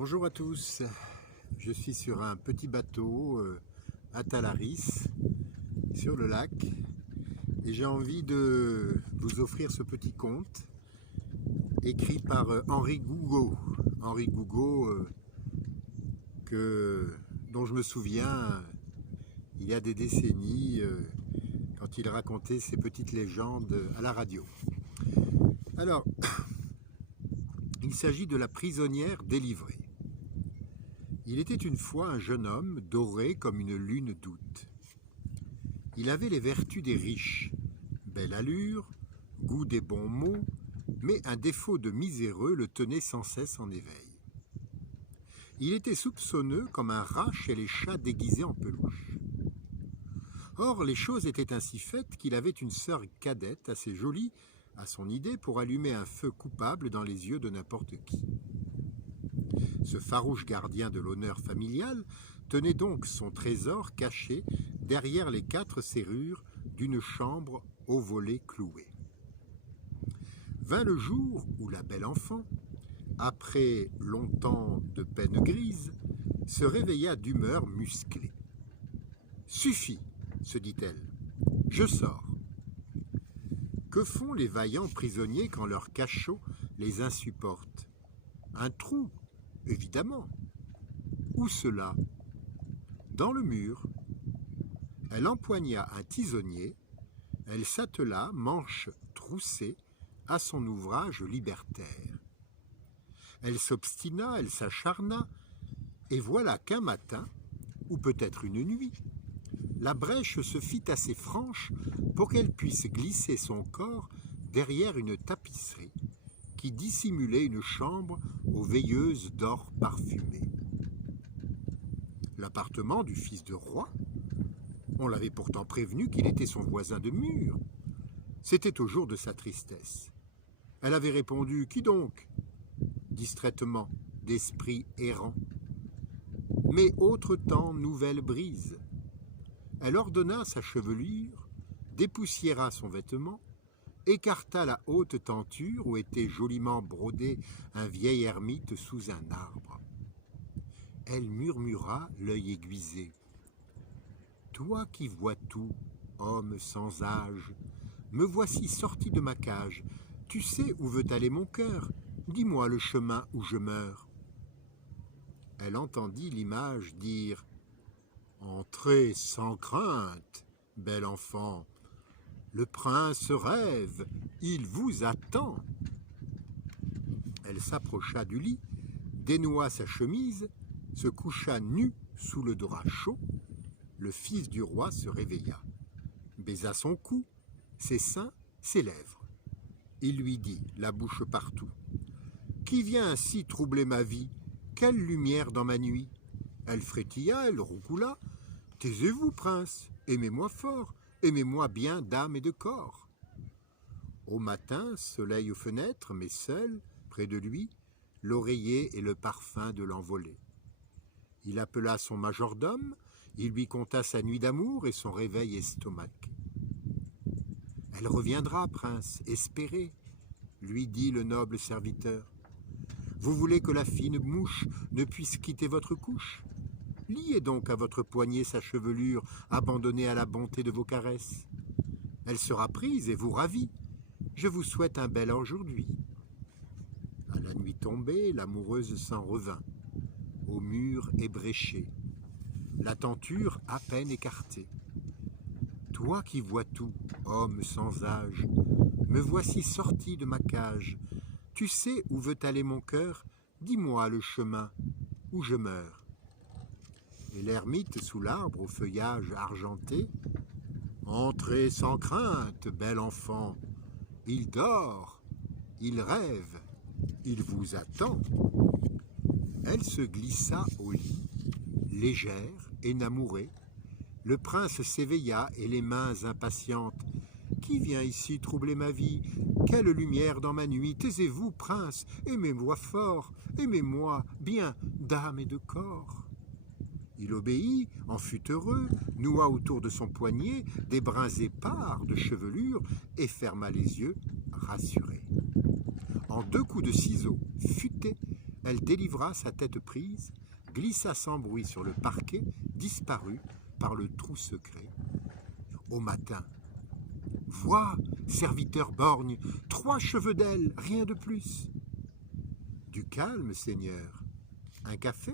Bonjour à tous, je suis sur un petit bateau à Talaris, sur le lac, et j'ai envie de vous offrir ce petit conte écrit par Henri Gougaud. Henri Gougaud, dont je me souviens il y a des décennies, quand il racontait ces petites légendes à la radio. Alors, il s'agit de la prisonnière délivrée. Il était une fois un jeune homme doré comme une lune d'août. Il avait les vertus des riches, belle allure, goût des bons mots, mais un défaut de miséreux le tenait sans cesse en éveil. Il était soupçonneux comme un rat chez les chats déguisés en peluche. Or, les choses étaient ainsi faites qu'il avait une sœur cadette assez jolie, à son idée, pour allumer un feu coupable dans les yeux de n'importe qui. Ce farouche gardien de l'honneur familial tenait donc son trésor caché derrière les 4 serrures d'une chambre aux volets cloués. Vint le jour où la belle enfant, après longtemps de peine grise, se réveilla d'humeur musclée. « Suffit, se dit-elle, je sors. » Que font les vaillants prisonniers quand leur cachot les insupporte? Un trou, évidemment. Où cela? Dans le mur. Elle empoigna un tisonnier, elle s'attela, manche troussée, à son ouvrage libertaire. Elle s'obstina, elle s'acharna, et voilà qu'un matin, ou peut-être une nuit, la brèche se fit assez franche pour qu'elle puisse glisser son corps derrière une tapisserie qui dissimulait une chambre aux veilleuses d'or parfumé. L'appartement du fils de roi, on l'avait pourtant prévenu qu'il était son voisin de mur. C'était au jour de sa tristesse. Elle avait répondu « Qui donc ?» distraitement, d'esprit errant. Mais autre temps, nouvelle brise. Elle ordonna sa chevelure, dépoussiéra son vêtement, écarta la haute tenture où était joliment brodé un vieil ermite sous un arbre. Elle murmura, l'œil aiguisé. « Toi qui vois tout, homme sans âge, me voici sorti de ma cage. Tu sais où veut aller mon cœur? Dis-moi le chemin où je meurs. » Elle entendit l'image dire « Entrez sans crainte, bel enfant. Le prince rêve, il vous attend. » Elle s'approcha du lit, dénoua sa chemise, se coucha nue sous le drap chaud. Le fils du roi se réveilla, baisa son cou, ses seins, ses lèvres. Il lui dit, la bouche partout, « Qui vient ainsi troubler ma vie? Quelle lumière dans ma nuit ?» Elle frétilla, elle roucoula, « Taisez-vous, prince, aimez-moi fort, aimez-moi bien d'âme et de corps. » Au matin, soleil aux fenêtres, mais seul, près de lui, l'oreiller et le parfum de l'envolée. Il appela son majordome, il lui conta sa nuit d'amour et son réveil estomaqué. « Elle reviendra, prince, espérez, » lui dit le noble serviteur. « Vous voulez que la fine mouche ne puisse quitter votre couche? Liez donc à votre poignet sa chevelure, abandonnée à la bonté de vos caresses. Elle sera prise et vous ravit. Je vous souhaite un bel aujourd'hui. » À la nuit tombée, l'amoureuse s'en revint, au mur ébréché, la tenture à peine écartée. « Toi qui vois tout, homme sans âge, me voici sorti de ma cage. Tu sais où veut aller mon cœur? Dis-moi le chemin où je meurs. » Et l'ermite sous l'arbre au feuillage argenté, « Entrez sans crainte, bel enfant, il dort, il rêve, il vous attend. » Elle se glissa au lit, légère, énamourée. Le prince s'éveilla et les mains impatientes. « Qui vient ici troubler ma vie? Quelle lumière dans ma nuit? Taisez-vous, prince, aimez-moi fort, aimez-moi bien d'âme et de corps. » Il obéit, en fut heureux, noua autour de son poignet des brins épars de chevelure et ferma les yeux, rassuré. En 2 coups de ciseaux futés, Elle délivra sa tête prise, glissa sans bruit sur le parquet, disparut par le trou secret. Au matin, vois, serviteur borgne, 3 cheveux d'aile, rien de plus. Du calme, Seigneur. Un café?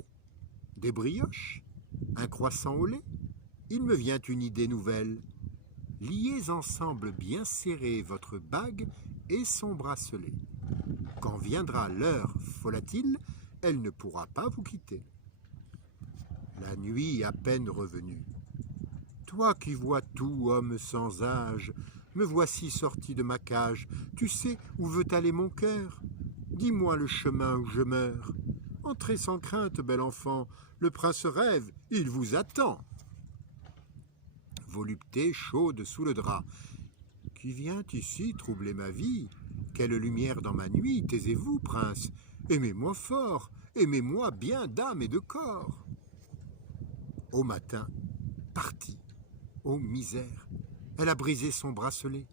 Des brioches? Un croissant au lait? Il me vient une idée nouvelle. Liez ensemble bien serré votre bague et son bracelet. Quand viendra l'heure volatile, elle ne pourra pas vous quitter. La nuit à peine revenue. Toi qui vois tout, homme sans âge, me voici sorti de ma cage. Tu sais où veut aller mon cœur? Dis-moi le chemin où je meurs. Entrez sans crainte, bel enfant, le prince rêve, il vous attend. Volupté chaude sous le drap. Qui vient ici troubler ma vie? Quelle lumière dans ma nuit, taisez-vous, prince. Aimez-moi fort, aimez-moi bien d'âme et de corps. Au matin, parti. Ô misère, elle a brisé son bracelet.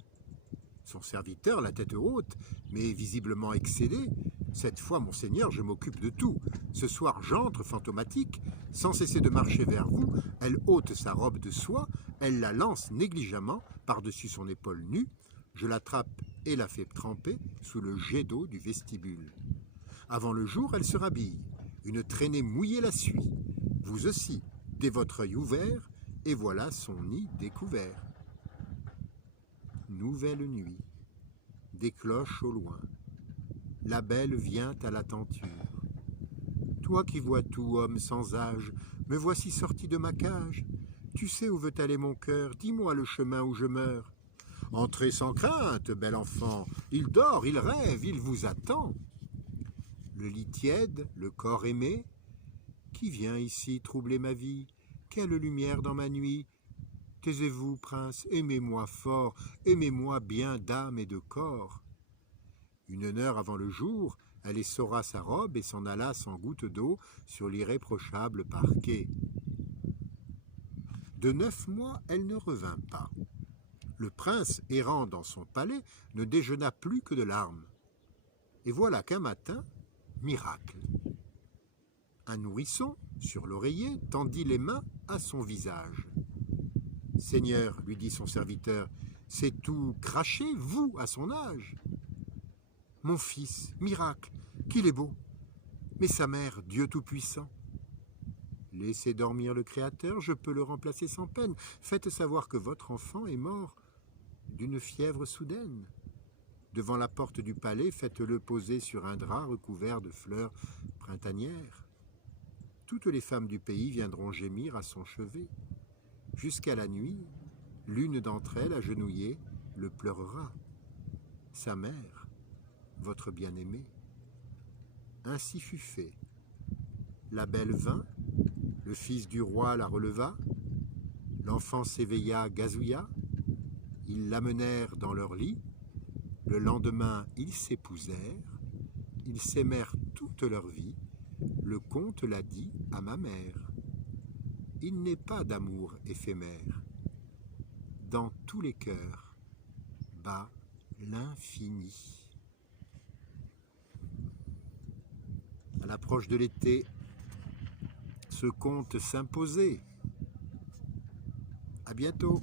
Son serviteur, la tête haute, mais visiblement excédé. Cette fois, monseigneur, je m'occupe de tout. Ce soir, j'entre fantomatique. Sans cesser de marcher vers vous, elle ôte sa robe de soie, elle la lance négligemment par-dessus son épaule nue. Je l'attrape et la fais tremper sous le jet d'eau du vestibule. Avant le jour, elle se rhabille. Une traînée mouillée la suit. Vous aussi, dès votre œil ouvert, et voilà son nid découvert. Nouvelle nuit. Des cloches au loin. La belle vient à la tenture. Toi qui vois tout, homme sans âge, me voici sorti de ma cage. Tu sais où veut aller mon cœur, dis-moi le chemin où je meurs. Entrez sans crainte, bel enfant, il dort, il rêve, il vous attend. Le lit tiède, le corps aimé, qui vient ici troubler ma vie? Quelle lumière dans ma nuit? Taisez-vous, prince, aimez-moi fort, aimez-moi bien d'âme et de corps. 1 heure avant le jour, elle essorra sa robe et s'en alla sans goutte d'eau sur l'irréprochable parquet. De 9 mois, elle ne revint pas. Le prince, errant dans son palais, ne déjeuna plus que de larmes. Et voilà qu'un matin, miracle. Un nourrisson, sur l'oreiller, tendit les mains à son visage. « Seigneur, lui dit son serviteur, c'est tout craché, vous, à son âge. »« Mon fils, miracle, qu'il est beau, mais sa mère, Dieu tout-puissant. » « Laissez dormir le Créateur, je peux le remplacer sans peine. Faites savoir que votre enfant est mort d'une fièvre soudaine. Devant la porte du palais, faites-le poser sur un drap recouvert de fleurs printanières. Toutes les femmes du pays viendront gémir à son chevet. Jusqu'à la nuit, l'une d'entre elles, agenouillée, le pleurera. Sa mère, votre bien-aimée. Ainsi fut fait. La belle vint, le fils du roi la releva, l'enfant s'éveilla, gazouilla, ils l'amenèrent dans leur lit, le lendemain ils s'épousèrent, ils s'aimèrent toute leur vie, le conte l'a dit à ma mère. Il n'est pas d'amour éphémère, dans tous les cœurs bat l'infini. À l'approche de l'été, ce conte s'imposait. À bientôt.